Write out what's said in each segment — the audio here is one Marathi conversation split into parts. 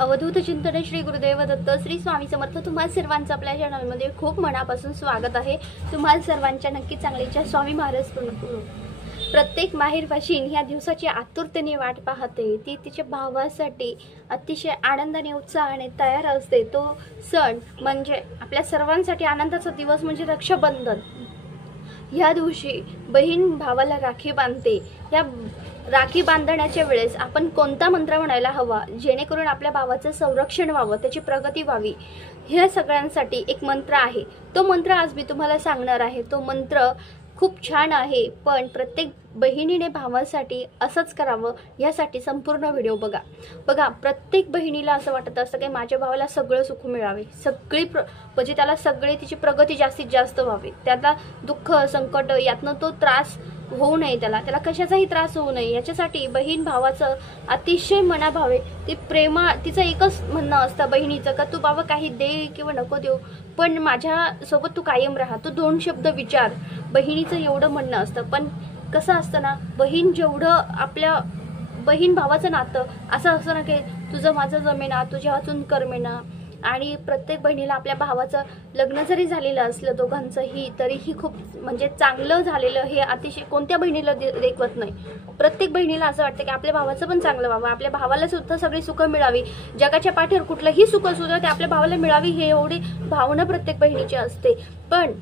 अवधूत चिंतन श्री गुरुदेव दत्त श्री स्वामी समर्थ। तुम्हाला सर्वांचं आपल्या चॅनलमध्ये खूप मनापासून स्वागत आहे। तुम्हाला सर्वांच्या नक्की चांगलीच्या स्वामी महाराज पूर्ण। प्रत्येक माहेरवाशीण ह्या दिवसाची आतुरतेने वाट पाहते। ती तिच्या भावासाठी अतिशय आनंदाने उत्साहाने तयार असते। तो सण म्हणजे आपल्या सर्वांसाठी आनंदाचा दिवस म्हणजे रक्षाबंधन। या दिवशी बहीण भावाला राखी बांधते। या राखी बांधण्याच्या वेळेस आपण कोणता मंत्र म्हणायला हवा जेणेकरून आपल्या भावाचं संरक्षण व्हावं, त्याची प्रगती व्हावी, ह्या सगळ्यांसाठी एक मंत्र आहे। तो मंत्र आज मी तुम्हाला सांगणार आहे। तो मंत्र खूप छान आहे, पण प्रत्येक बहिणीने भावासाठी असंच करावं यासाठी संपूर्ण व्हिडिओ बघा। प्रत्येक बहिणीला असं वाटत असतं की माझ्या भावाला सगळं सुख मिळावे, सगळी म्हणजे त्याला सगळी तिची प्रगती जास्तीत जास्त व्हावी, त्याला दुःख संकट यातनं तो त्रास होऊ नये, त्याला कशाचाही त्रास होऊ नये याच्यासाठी बहीण भावाचं अतिशय मनाभावे ती तिचं एकच म्हणणं असतं बहिणीचं का तू बाबा काही दे किंवा नको देऊ पण माझ्या सोबत तू कायम राहा, तू दोन शब्द विचार, बहिणीचं एवढं म्हणणं असतं। पण कसं असतं ना, बहीण जेवढं आपल्या बहीण भावाचं नातं असं असतं ना की तुझं माझं जमेना, तुझ्या हातून करमेना। आणि प्रत्येक बहिणीला आपल्या भावाचं लग्न जरी झालेलं असलं दोघांचंही तरीही खूप म्हणजे चांगलं झालेलं हे अतिशय कोणत्या बहिणीला देखवत नाही। प्रत्येक बहिणीला असं वाटतं की आपल्या भावाचं पण चांगलं व्हावं, आपल्या भावाला सुद्धा सगळी सुख मिळावी, जगाच्या पाठीवर कुठलंही सुख सुद्धा ते आपल्या भावाला मिळावी हे एवढी भावना प्रत्येक बहिणीची असते। पण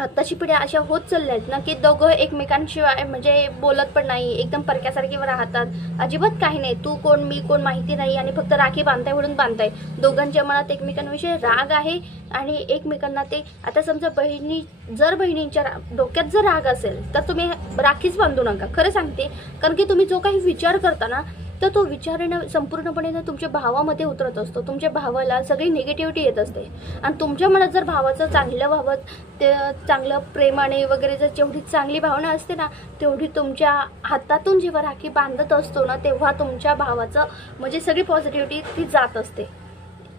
आत्ताची पिढी अशा होत चालल्यात ना की दोघं एकमेकांशिवाय म्हणजे बोलत पण नाही, एकदम परक्यासारखे राहतात, अजिबात काही नाही, तू कोण मी कोण माहिती नाही आणि फक्त राखी बांधताय म्हणून बांधताय। दोघांच्या मनात एकमेकांविषयी राग आहे आणि एकमेकांना ते आता समजा बहिणींच्या डोक्यात जर राग असेल तर तुम्ही राखीच बांधू नका, खरं सांगते। कारण की तुम्ही जो काही विचार करता ना तर तो विचारानं संपूर्णपणे तुमच्या भावामध्ये उतरत असतो, तुमच्या भावाला सगळी निगेटिव्हिटी येत असते। आणि तुमच्या मनात जर भावाचं चांगलं व्हावं, ते चांगलं प्रेमाने वगैरे जर जेवढी चांगली भावना असते ना तेवढी तुमच्या हातातून जेव्हा राखी बांधत असतो ना तेव्हा तुमच्या भावाचं म्हणजे सगळी पॉझिटिव्हिटी ती जात असते।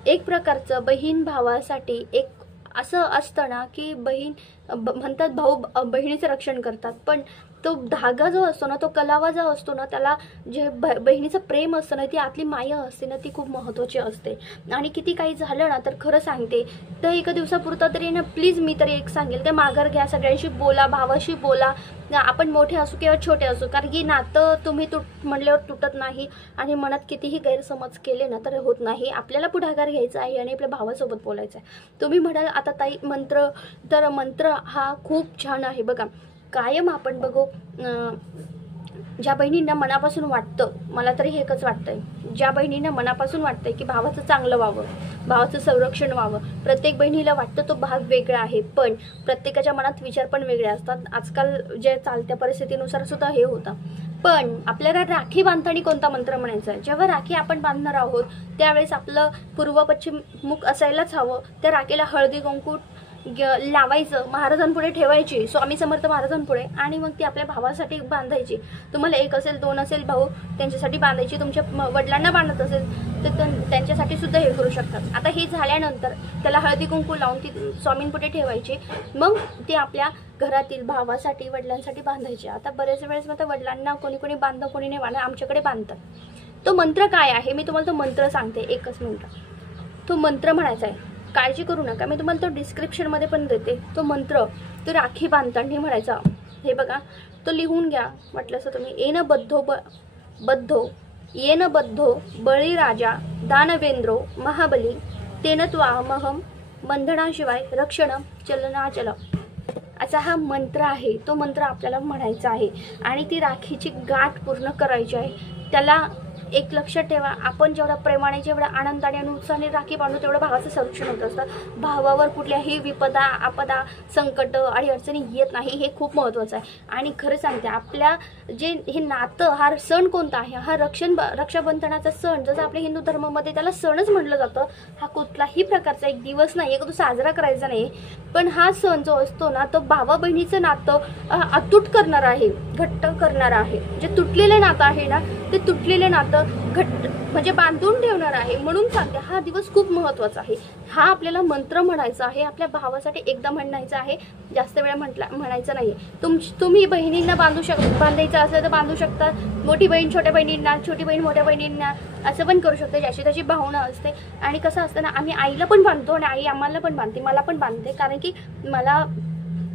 एक प्रकारचं बहीण भावासाठी एक असं असतं ना की बहीण म्हणतात भाऊ बहिणीचं रक्षण करतात, पण तो धागा जो असतो ना, तो कलावा जो असतो ना, त्याला जे बहिणीचं प्रेम असतं ना, ती आतली माया असते ना ती खूप महत्त्वाची असते। आणि किती काही झालं ना तर खरं सांगते तर एका दिवसापुरता तरी ना प्लीज मी तरी एक सांगेल ते माघार घ्या, सगळ्यांशी बोला, भावाशी बोला, आपण मोठे असू किंवा छोटे असू, कारण की नातं तुम्ही म्हणल्यावर तुटत नाही आणि मनात कितीही गैरसमज केले ना तर होत नाही। आपल्याला पुढाकार घ्यायचा आहे आणि आपल्या भावासोबत बोलायचं आहे। तुम्ही म्हणाल आता ताई मंत्र, तर मंत्र हा खूप छान आहे बघा। कायम आपण बघू ज्या बहिणींना मनापासून वाटतं, मला तरी हे एकच वाटतंय, ज्या बहिणींना मनापासून वाटतंय की भावाचं चांगलं व्हावं, भावाचं संरक्षण व्हावं, प्रत्येक बहिणीला वाटतं तो भाग वेगळा आहे, पण प्रत्येकाच्या मनात विचार पण वेगळे असतात। आजकाल जे चालत्या परिस्थितीनुसार सुद्धा हे होतं। पण आपल्याला राखी बांधताना कोणता मंत्र म्हणायचा आहे? जेव्हा राखी आपण बांधणार आहोत त्यावेळेस आपलं पूर्व पश्चिम मुख असायलाच हवं। त्या राखीला हळदी कुंकू लावायचं, महाराजांपुढे ठेवायची, स्वामी समर्थ महाराजांपुढे, आणि मग ती आपल्या भावासाठी बांधायची। तुम्हाला एक असेल दोन असेल भाऊ त्यांच्यासाठी बांधायची, तुमच्या वडिलांना बांधत असेल तर त्यांच्यासाठी सुद्धा हे करू शकतात। आता हे झाल्यानंतर त्याला हळदी कुंकू लावून ती स्वामींपुढे ठेवायची, मग ती आपल्या घरातील भावासाठी वडिलांसाठी बांधायची। आता बरेच वेळेस मग वडिलांना कोणी बांधतं कोणी नाही बांधत, आमच्याकडे बांधतात। तो मंत्र काय आहे मी तुम्हाला तो मंत्र सांगते, एकच मिनिट। तो मंत्र म्हणायचा आहे, काळजी करू नका, मी तुम्हाला तो डिस्क्रिप्शनमध्ये पण देते। तो मंत्र तो राखी बांधताना म्हणायचा, हे बघा तो लिहून घ्या वाटलं असं तुम्ही। येन बद्धो बळीराजा दानवेंद्रो महाबली तेन त्वामहं बंधनाशिवाय रक्षण चलनाचल, असा हा मंत्र आहे। तो मंत्र आपल्याला म्हणायचा आहे आणि ती राखीची गाठ पूर्ण करायची आहे। त्याला एक लक्षात ठेवा, आपण जेवढा प्रेमाने जेवढा आनंदाने आणि उत्साहाने राखी बांधू तेवढं भावाचं संरक्षण होत असतं। भावावर कुठल्याही विपदा आपदा संकट आणि अडचणी येत नाही, हे खूप महत्त्वाचं आहे। आणि खरं सांगते आपल्या जे हे नातं, हा सण कोणता आहे, हा रक्षाबंधनाचा सण, जसं आपल्या हिंदू धर्मामध्ये त्याला सणच म्हटलं जातं। हा कुठलाही प्रकारचा एक दिवस नाही, एक तो साजरा करायचा नाही, पण हा सण जो असतो ना तो भावा बहिणीचं नातं अतूट करणारा आहे, घट्ट करणारा आहे। जे तुटलेलं नातं आहे ना ते तुटलेलं नातं घट्ट म्हणजे बांधून ठेवणार आहे. म्हणून सांगते हा दिवस खूप महत्त्वाचा आहे. हा आपल्याला मंत्र म्हणायचा आहे, आपल्या भावासाठी एकदा म्हणायचं आहे, जास्त वेळा म्हणायचं नाही. तुम्ही बहिणींना बांधायचं असेल तर बांधू शकता. मोठी बहीण छोट्या बहिणींना, छोटी बहीण मोठ्या बहिणींना असं पण करू शकते. ज्याची त्याची भावना असते. आणि कसं असतं ना, आम्ही आईला पण बांधतो आणि आई आम्हाला पण बांधते, मला पण बांधते. कारण की मला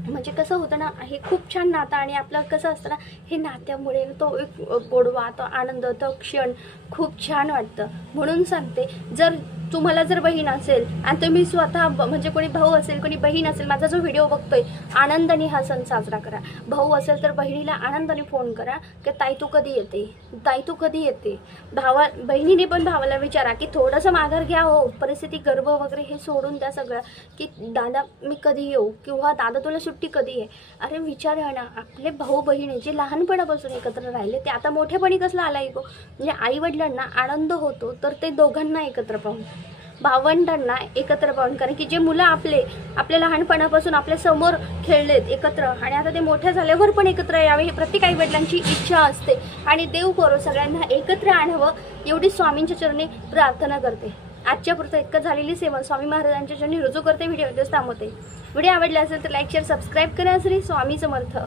म्हणजे कसं होतं ना, हे खूप छान नातं आणि आपलं कसं असतं ना, हे नात्यामुळे तो एक गोडवा, तो आनंद, तो क्षण खूप छान वाटतं. म्हणून सांगते, जर तुम्हाला जर बहीण असेल आणि तुम्ही स्वतः म्हणजे कोणी भाऊ असेल, कोणी बहीण असेल, माझा जो व्हिडिओ बघतोय, आनंदाने हा सण साजरा करा. भाऊ असेल तर बहिणीला आनंदाने फोन करा की ताई तू कधी येते, ताई तू कधी येते. बहिणीने पण भावाला विचारा की थोडंसं माघार घ्या हो, परिस्थिती गर्भ वगैरे हे सोडून द्या सगळं, की दादा मी कधी येऊ किंवा दादा तुला सुट्टी कधी आहे. अरे विचारा ना, आपले भाऊ बहिणी जे लहानपणापासून एकत्र राहिले ते आता मोठेपणी कसला आलाय गो. म्हणजे आई वडिलांना आनंद होतो तर ते दोघांना एकत्र पाहून, भावंडांना एकत्र पाहून. कारण की जे मुलं आपल्या लहानपणापासून आपल्या समोर खेळलेत एकत्र आणि आता ते मोठ्या झाल्यावर पण एकत्र यावे, हे प्रत्येक आई वडिलांची इच्छा असते. आणि देव करो सगळ्यांना एकत्र आणावं एवढी स्वामींच्या चरणी प्रार्थना करते. आजच्या पुरतं इतकं झालेली सेवा स्वामी महाराजांच्या चरणी रुजू करते. व्हिडिओ इथेच थांबवते. व्हिडिओ आवडला असेल तर लाईक शेअर सबस्क्राईब करा. श्री स्वामी समर्थ.